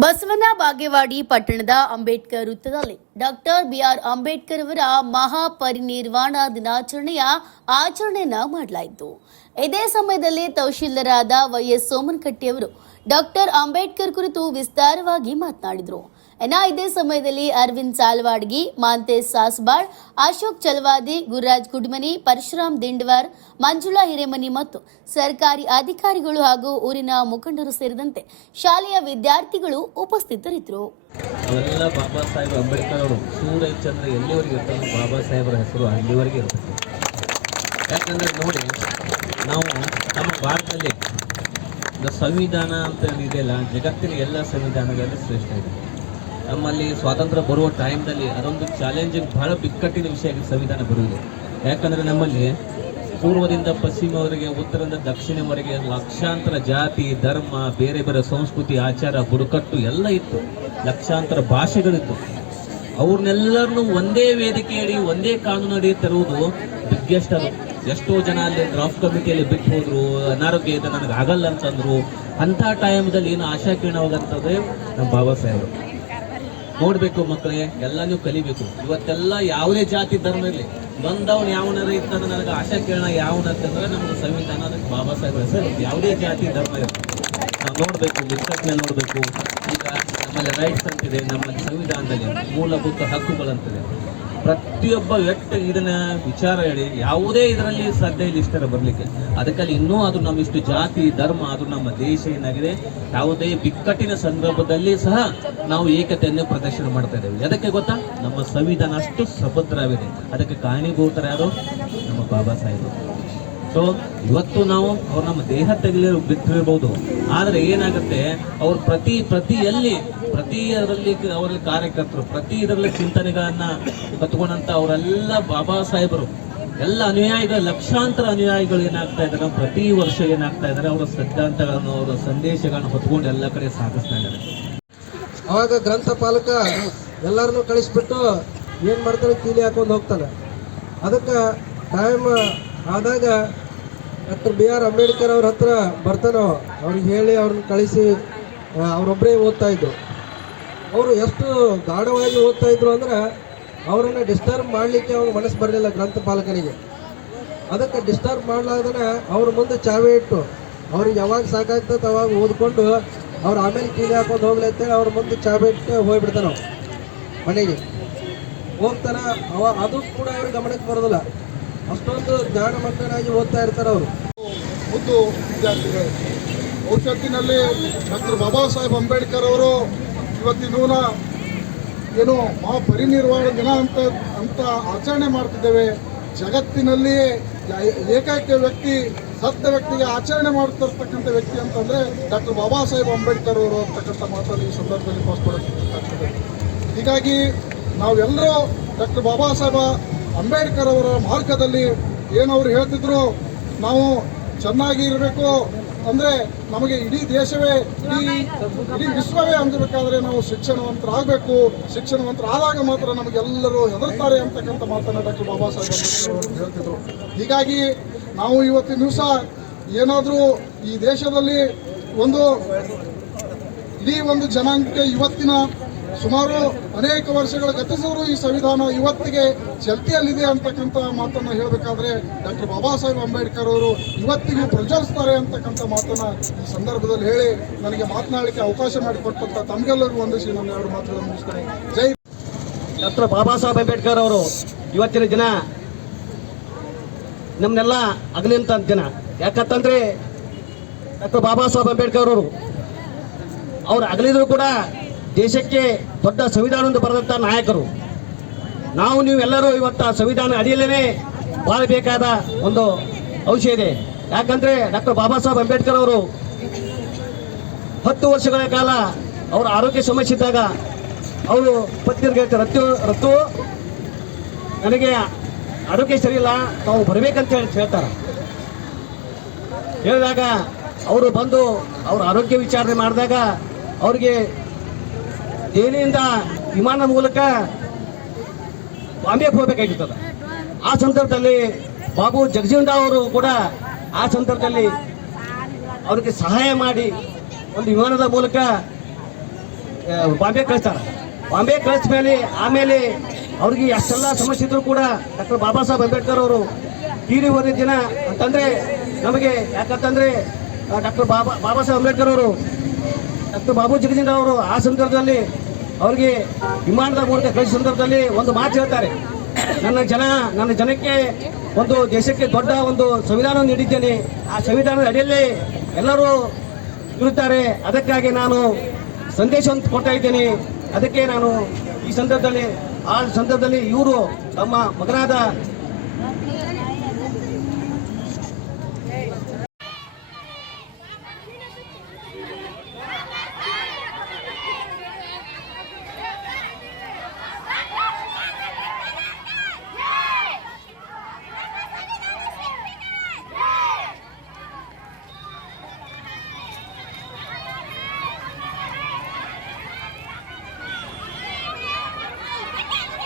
ಬಸವನ ಬಾಗೇವಾಡಿ ಪಟ್ಟಣದ ಅಂಬೇಡ್ಕರ್ ವೃತ್ತದಲ್ಲಿ doctor B R Ambedkar ಅವರ ಮಹಾಪರಿನಿರ್ವಾಣ ದಿನಾಚರಣೆಯ ಆಚರಣೆಯನ್ನ ಮಾಡಲಾಯಿತು. ಇದೇ ಸಮಯದಲ್ಲಿ ತಹಶೀಲ್ದಾರಾದ ವೈಎಸ್ ಸೋಮನಕಟ್ಟಿ ಅವರು ಡಾಕ್ಟರ್ ಅಂಬೇಡ್ಕರ್ ಕುರಿತು ವಿಸ್ತಾರವಾಗಿ ಮಾತನಾಡಿದರು. ಇನ್ನ ಇದೇ ಸಮಯದಲ್ಲಿ ಅರವಿಂದ್ ಸಾಲ್ವಾಡ್ಗಿ ಮಾಂತೇಶ್ ಸಾಸ್ಬಾಳ್, ಅಶೋಕ್ ಚಲವಾದಿ, ಗುರುರಾಜ್ ಕುಡ್ಮನಿ, ಪರಶುರಾಮ್ ದಿಂಡ್ವಾರ್, ಮಂಜುಳಾ ಹಿರೇಮನಿ ಮತ್ತು ಸರ್ಕಾರಿ ಅಧಿಕಾರಿಗಳು ಹಾಗೂ ಊರಿನ ಮುಖಂಡರು ಸೇರಿದಂತೆ ಶಾಲೆಯ ವಿದ್ಯಾರ್ಥಿಗಳು ಉಪಸ್ಥಿತರಿದ್ದರು. ಅವೆಲ್ಲ ಬಾಬಾ ಅಂಬೇಡ್ಕರ್ ಅವರು ಬಾಬಾ ಹೆಸರು ನೋಡಿ, ನಾವು ನಮ್ಮ ಭಾರತದಲ್ಲಿ ಸಂವಿಧಾನ ಅಂತ ಏನಿದೆಯಲ್ಲ, ಜಗತ್ತಿನ ಎಲ್ಲ ಸಂವಿಧಾನಗಳಲ್ಲಿ ಶ್ರೇಷ್ಠ ಇದೆ. ನಮ್ಮಲ್ಲಿ ಸ್ವಾತಂತ್ರ್ಯ ಬರುವ ಟೈಮ್ನಲ್ಲಿ ಅದೊಂದು ಚಾಲೆಂಜಿಂಗ್ ಬಹಳ ಬಿಕ್ಕಟ್ಟಿನ ವಿಷಯ ಸಂವಿಧಾನ ಬರುವುದು. ಯಾಕಂದರೆ ನಮ್ಮಲ್ಲಿ ಪೂರ್ವದಿಂದ ಪಶ್ಚಿಮವರೆಗೆ, ಉತ್ತರದಿಂದ ದಕ್ಷಿಣವರೆಗೆ ಲಕ್ಷಾಂತರ ಜಾತಿ, ಧರ್ಮ, ಬೇರೆ ಬೇರೆ ಸಂಸ್ಕೃತಿ, ಆಚಾರ ಬುಡಕಟ್ಟು ಎಲ್ಲ ಇತ್ತು. ಲಕ್ಷಾಂತರ ಭಾಷೆಗಳಿತ್ತು. ಅವ್ರನ್ನೆಲ್ಲರನ್ನೂ ಒಂದೇ ವೇದಿಕೆಯಡಿ ಒಂದೇ ಕಾನೂನಡಿ ತರುವುದು ಬಿಗ್ಗೆಸ್ಟ್ ಅದು. ಎಷ್ಟೋ ಜನ ಅಲ್ಲಿ ಡ್ರಾಫ್ಟ್ ಕಮಿಟಿಯಲ್ಲಿ ಬಿಟ್ಟು ಹೋದ್ರು, ಅನಾರೋಗ್ಯ ಇದೆ ನನಗೆ ಆಗಲ್ಲ ಅಂತಂದ್ರು. ಅಂಥ ಟೈಮ್ದಲ್ಲಿ ಏನು ಆಶಾಕಿರಣವಾದಂಥದ್ದೇ ನಮ್ಮ ಬಾಬಾ ಸಾಹೇಬರು. ನೋಡ್ಬೇಕು ಮಕ್ಕಳೇ ಎಲ್ಲ ನೀವು ಕಲಿಬೇಕು. ಇವತ್ತೆಲ್ಲ ಯಾವುದೇ ಜಾತಿ ಧರ್ಮ ಇರಲಿ. ಬಂದವನು ಯಾವನಾರ ಇರ್ತಾನೆ ನನಗೆ ಆಶಾ ಕಿರಣ ಯಾವನಂತಂದ್ರೆ ನಮ್ಗೆ ಸಂವಿಧಾನ ಬಾಬಾ ಸಾಹೇಬ್ ಹೆಸರು ಯಾವುದೇ ಜಾತಿ ಧರ್ಮ ಇರಲಿ ನಾವು ನೋಡಬೇಕು ಡಿಸ್ಕಸ್ನ ನೋಡಬೇಕು. ಈಗ ನಮ್ಮಲ್ಲಿ ರೈಟ್ಸ್ ಅಂತಿದೆ, ನಮ್ಮಲ್ಲಿ ಸಂವಿಧಾನದಲ್ಲಿ ಮೂಲಭೂತ ಹಕ್ಕುಗಳಂತಿದೆ. ಪ್ರತಿಯೊಬ್ಬ ವ್ಯಕ್ತಿ ಇದನ್ನ ವಿಚಾರ ಹೇಳಿ, ಯಾವುದೇ ಇದರಲ್ಲಿ ಸಾಧ್ಯ ಇಲ್ಲ ಇಷ್ಟರ ಬರಲಿಕ್ಕೆ. ಅದಕ್ಕಲ್ಲಿ ಇನ್ನೂ ಅದು ನಮ್ಮ ಇಷ್ಟು ಜಾತಿ, ಧರ್ಮ ಅದು ನಮ್ಮ ದೇಶ ಏನಾಗಿದೆ, ಯಾವುದೇ ಬಿಕ್ಕಟ್ಟಿನ ಸಂದರ್ಭದಲ್ಲಿ ಸಹ ನಾವು ಏಕತೆಯನ್ನು ಪ್ರದರ್ಶನ ಮಾಡ್ತಾ ಇದ್ದೇವೆ. ಅದಕ್ಕೆ ಗೊತ್ತಾ? ನಮ್ಮ ಸಂವಿಧಾನ ಅಷ್ಟು ಸಭದ್ರವಿದೆ ಅದಕ್ಕೆ ಕಾರಣೀಭೂತರು ಯಾರು? ನಮ್ಮ ಬಾಬಾ ಸಾಹೇಬರು. ಸೊ ಇವತ್ತು ನಾವು ಅವ್ರು ನಮ್ಮ ದೇಹ ತೆಗಲಿ ಬಿಟ್ಟಿರ್ಬೋದು ಆದರೆ ಏನಾಗುತ್ತೆ? ಅವ್ರು ಪ್ರತಿ, ಪ್ರತಿಯಲ್ಲಿ ಪ್ರತಿ ಅದರಲ್ಲಿ ಅವರಲ್ಲಿ ಕಾರ್ಯಕರ್ತರು, ಪ್ರತಿ ಇದರಲ್ಲಿ ಚಿಂತನೆಗಳನ್ನ ಕತ್ಕೊಂಡಂತ ಅವರೆಲ್ಲ ಬಾಬಾ ಸಾಹೇಬರು. ಎಲ್ಲ ಅನುಯಾಯಿಗಳು, ಲಕ್ಷಾಂತರ ಅನುಯಾಯಿಗಳು ಏನಾಗ್ತಾ ಇದ್ದಾರೆ, ಪ್ರತಿ ವರ್ಷ ಏನಾಗ್ತಾ ಇದ್ದಾರೆ, ಅವರ ಸಿದ್ಧಾಂತಗಳನ್ನು, ಅವರ ಸಂದೇಶಗಳನ್ನು ಹೊತ್ಕೊಂಡು ಎಲ್ಲ ಕಡೆ ಸಾಗಿಸ್ತಾ ಇದ್ದಾರೆ. ಅವಾಗ ಗ್ರಂಥಪಾಲಕ ಎಲ್ಲರನ್ನು ಕಳಿಸ್ಬಿಟ್ಟು ಏನು ಮಾಡ್ತಾರೆ ಕೀಲಿ ಹಾಕೊಂಡು ಹೋಗ್ತಾನೆ. ಅದಕ್ಕೆ ಟೈಮ್ ಆದಾಗ ಡಾಕ್ಟರ್ ಬಿ ಆರ್ ಅಂಬೇಡ್ಕರ್ ಅವ್ರ ಹತ್ರ ಬರ್ತಾನೋ, ಅವ್ರಿಗೆ ಹೇಳಿ ಅವ್ರನ್ನ ಕಳಿಸಿ ಅವರೊಬ್ಬರೇ ಓದ್ತಾ ಇದ್ರು. ಅವರು ಎಷ್ಟು ಗಾಢವಾಗಿ ಓದ್ತಾ ಇದ್ರು ಅಂದ್ರೆ ಅವರನ್ನು ಡಿಸ್ಟರ್ಬ್ ಮಾಡಲಿಕ್ಕೆ ಅವ್ರ ಮನಸ್ಸು ಬರಲಿಲ್ಲ ಗ್ರಂಥಪಾಲಕನಿಗೆ ಅದಕ್ಕೆ ಡಿಸ್ಟರ್ಬ್ ಮಾಡಲಾದನೆ ಅವ್ರ ಮುಂದೆ ಚಾವೆ ಇಟ್ಟು ಅವ್ರಿಗೆ ಯಾವಾಗ ಸಾಕಾಗ್ತದೆ ಅವಾಗ ಓದ್ಕೊಂಡು ಅವ್ರು ಆಮೇಲೆ ಕೀಲಿ ಹಾಕೊಂಡು ಹೋಗ್ಲಿ ಅಂತೇಳಿ ಅವ್ರ ಮುಂದೆ ಚಾವೆ ಇಟ್ಟು ಹೋಗ್ಬಿಡ್ತಾನೆ ಅವ್ರು ಮನೆಗೆ. ಹೋಗ್ತಾರ ಅವ ಅದು ಕೂಡ ಅವ್ರ ಗಮನಕ್ಕೆ ಬರೋದಿಲ್ಲ. ಅಷ್ಟೊಂದು ಜ್ಞಾನ ಮಕ್ಕಳಾಗಿ ಓದ್ತಾ ಇರ್ತಾರೆ ಅವರು. ಮುದ್ದು ವಿದ್ಯಾರ್ಥಿಗಳು, ಭವಿಷ್ಯತ್ತಿನಲ್ಲಿ ಡಾಕ್ಟರ್ ಬಾಬಾ ಸಾಹೇಬ್ ಅಂಬೇಡ್ಕರ್ ಅವರು ಇವತ್ತಿನ ಏನು ಮಹಾಪರಿನಿರ್ವಾಣ ದಿನ ಅಂತ ಅಂತ ಆಚರಣೆ ಮಾಡ್ತಿದ್ದೇವೆ. ಜಗತ್ತಿನಲ್ಲಿಯೇ ಏಕೈಕ ವ್ಯಕ್ತಿ ಸತ್ಯ ವ್ಯಕ್ತಿಗೆ ಆಚರಣೆ ಮಾಡ್ತಿರ್ತಕ್ಕಂಥ ವ್ಯಕ್ತಿ ಅಂತಂದ್ರೆ ಡಾಕ್ಟರ್ ಬಾಬಾ ಸಾಹೇಬ್ ಅಂಬೇಡ್ಕರ್ ಅವರು ಅಂತಕ್ಕಂಥ ಮಾತನ್ನು ಈ ಸಂದರ್ಭದಲ್ಲಿ ಪಾಸ್ಪಡಬೇಕಾಗ್ತದೆ ಹೀಗಾಗಿ ನಾವೆಲ್ಲರೂ ಡಾಕ್ಟರ್ ಬಾಬಾ ಸಾಹೇಬ ಅಂಬೇಡ್ಕರ್ ಅವರ ಮಾರ್ಗದಲ್ಲಿ ಏನವ್ರು ಹೇಳ್ತಿದ್ರು, ನಾವು ಚೆನ್ನಾಗಿ ಇರಬೇಕು ಅಂದ್ರೆ ನಮಗೆ ಇಡೀ ದೇಶವೇ ಇಡೀ ಇಡೀ ವಿಶ್ವವೇ ಅಂದಿರಬೇಕಾದ್ರೆ ನಾವು ಶಿಕ್ಷಣವಂತರಾಗಬೇಕು ಶಿಕ್ಷಣವಂತರಾದಾಗ ಮಾತ್ರ ನಮಗೆಲ್ಲರೂ ಹೆದರ್ತಾರೆ ಅಂತಕ್ಕಂಥ ಮಾತನ್ನ ಡಾಕ್ಟರ್ ಬಾಬಾ ಸಾಹೇಬ್ ಹೇಳ್ತಿದ್ರು. ಹೀಗಾಗಿ ನಾವು ಇವತ್ತಿನ ದಿವಸ ಏನಾದರೂ ಈ ದೇಶದಲ್ಲಿ ಒಂದು ಇಡೀ ಒಂದು ಜನಾಂಗಕ್ಕೆ ಇವತ್ತಿನ ಸುಮಾರು ಅನೇಕ ವರ್ಷಗಳ ಗತಿಸಿದ್ರು ಈ ಸಂವಿಧಾನ ಇವತ್ತಿಗೆ ಚಲ್ತಿಯಲ್ಲಿದೆ ಅಂತಕ್ಕಂಥ ಮಾತನ್ನು ಹೇಳಬೇಕಾದ್ರೆ ಡಾಕ್ಟರ್ ಬಾಬಾ ಸಾಹೇಬ್ ಅಂಬೇಡ್ಕರ್ ಅವರು ಇವತ್ತಿಗೂ ಪ್ರಜ್ವಲಿಸ್ತಾರೆ ಅಂತಕ್ಕಂಥ ಮಾತನ್ನು ಈ ಸಂದರ್ಭದಲ್ಲಿ ಹೇಳಿ ನನಗೆ ಮಾತನಾಡಲಿಕ್ಕೆ ಅವಕಾಶ ಮಾಡಿಕೊಟ್ಟಂತ ತಮಗೆಲ್ಲರಿಗೂ ವಂದಿಸಿ ನನ್ನ ಎರಡು ಮಾತುಗಳನ್ನು ಮುಗಿಸ್ತೇನೆ. ಜೈ ಡಾಕ್ಟರ್ ಬಾಬಾ ಸಾಹೇಬ್ ಅಂಬೇಡ್ಕರ್ ಅವರು ಇವತ್ತಿನ ದಿನ ನಮ್ಮನ್ನೆಲ್ಲ ಅಗಲಿಂತ ದಿನ. ಯಾಕಂತಂದ್ರೆ ಡಾಕ್ಟರ್ ಬಾಬಾ ಸಾಹೇಬ್ ಅಂಬೇಡ್ಕರ್ ಅವರು, ಅವ್ರು ಅಗಲಿದ್ರು ಕೂಡ ದೇಶಕ್ಕೆ ದೊಡ್ಡ ಸಂವಿಧಾನವನ್ನು ಬರೆದಂಥ ನಾಯಕರು. ನಾವು ನೀವೆಲ್ಲರೂ ಇವತ್ತು ಆ ಸಂವಿಧಾನ ಅಡಿಯಲ್ಲೇ ಬಾಳಬೇಕಾದ ಒಂದು ಅಂಶ ಇದೆ. ಯಾಕಂದರೆ ಡಾಕ್ಟರ್ ಬಾಬಾ ಸಾಹೇಬ್ ಅಂಬೇಡ್ಕರ್ ಅವರು ಹತ್ತು ವರ್ಷಗಳ ಕಾಲ ಅವರ ಆರೋಗ್ಯ ಸಮಸ್ಯೆ ಇದ್ದಾಗ ಅವರು ಹೇಳ್ತಾರೆ, ರತ್ತು ರತ್ತು, ನನಗೆ ಆರೋಗ್ಯ ಸರಿಯಿಲ್ಲ, ತಾವು ಬರಬೇಕಂತ ಹೇಳಿ ಹೇಳ್ತಾರೆ. ಹೇಳಿದಾಗ ಅವರು ಬಂದು ಅವ್ರ ಆರೋಗ್ಯ ವಿಚಾರಣೆ ಮಾಡಿದಾಗ ಅವ್ರಿಗೆ ದೆಹಲಿಯಿಂದ ವಿಮಾನ ಮೂಲಕ ಬಾಂಬೆಗೆ ಹೋಗಬೇಕಾಗಿರ್ತದೆ. ಆ ಸಂದರ್ಭದಲ್ಲಿ ಬಾಬು ಜಗಜೀವನ್ ಅವರು ಕೂಡ ಆ ಸಂದರ್ಭದಲ್ಲಿ ಅವರಿಗೆ ಸಹಾಯ ಮಾಡಿ ಒಂದು ವಿಮಾನದ ಮೂಲಕ ಬಾಂಬೆ ಕಳಿಸ್ತಾರೆ. ಬಾಂಬೆ ಕಳಿಸ ಮೇಲೆ, ಆಮೇಲೆ ಅವ್ರಿಗೆ ಎಷ್ಟೆಲ್ಲ ಸಮಸ್ಯೆ ಇದ್ರು ಕೂಡ ಡಾಕ್ಟರ್ ಬಾಬಾ ಸಾಹೇಬ್ ಅಂಬೇಡ್ಕರ್ ಅವರು ತೀರಿ ಹೋದ ದಿನ ಅಂತಂದ್ರೆ ನಮಗೆ ಯಾಕಂತಂದ್ರೆ ಡಾಕ್ಟರ್ ಬಾಬಾ ಬಾಬಾ ಸಾಹೇಬ್ ಅಂಬೇಡ್ಕರ್ ಅವರು, ಡಾಕ್ಟರ್ ಬಾಬು ಜಗಜಿಂದ ಅವರು ಆ ಸಂದರ್ಭದಲ್ಲಿ ಅವರಿಗೆ ವಿಮಾನದ ಮೂಲಕ ಕಳಿಸಿದ ಸಂದರ್ಭದಲ್ಲಿ ಒಂದು ಮಾತು ಹೇಳ್ತಾರೆ. ನನ್ನ ಜನ, ನನ್ನ ಜನಕ್ಕೆ ಒಂದು ದೇಶಕ್ಕೆ ದೊಡ್ಡ ಒಂದು ಸಂವಿಧಾನ ನೀಡಿದ್ದೇನೆ. ಆ ಸಂವಿಧಾನದ ಅಡಿಯಲ್ಲಿ ಎಲ್ಲರೂ ಇರುತ್ತಾರೆ. ಅದಕ್ಕಾಗಿ ನಾನು ಸಂದೇಶವನ್ನು ಕೊಡ್ತಾ ಇದ್ದೇನೆ. ಅದಕ್ಕೆ ನಾನು ಈ ಸಂದರ್ಭದಲ್ಲಿ, ಆ ಸಂದರ್ಭದಲ್ಲಿ ಇವರು ತಮ್ಮ ಮಗನಾದ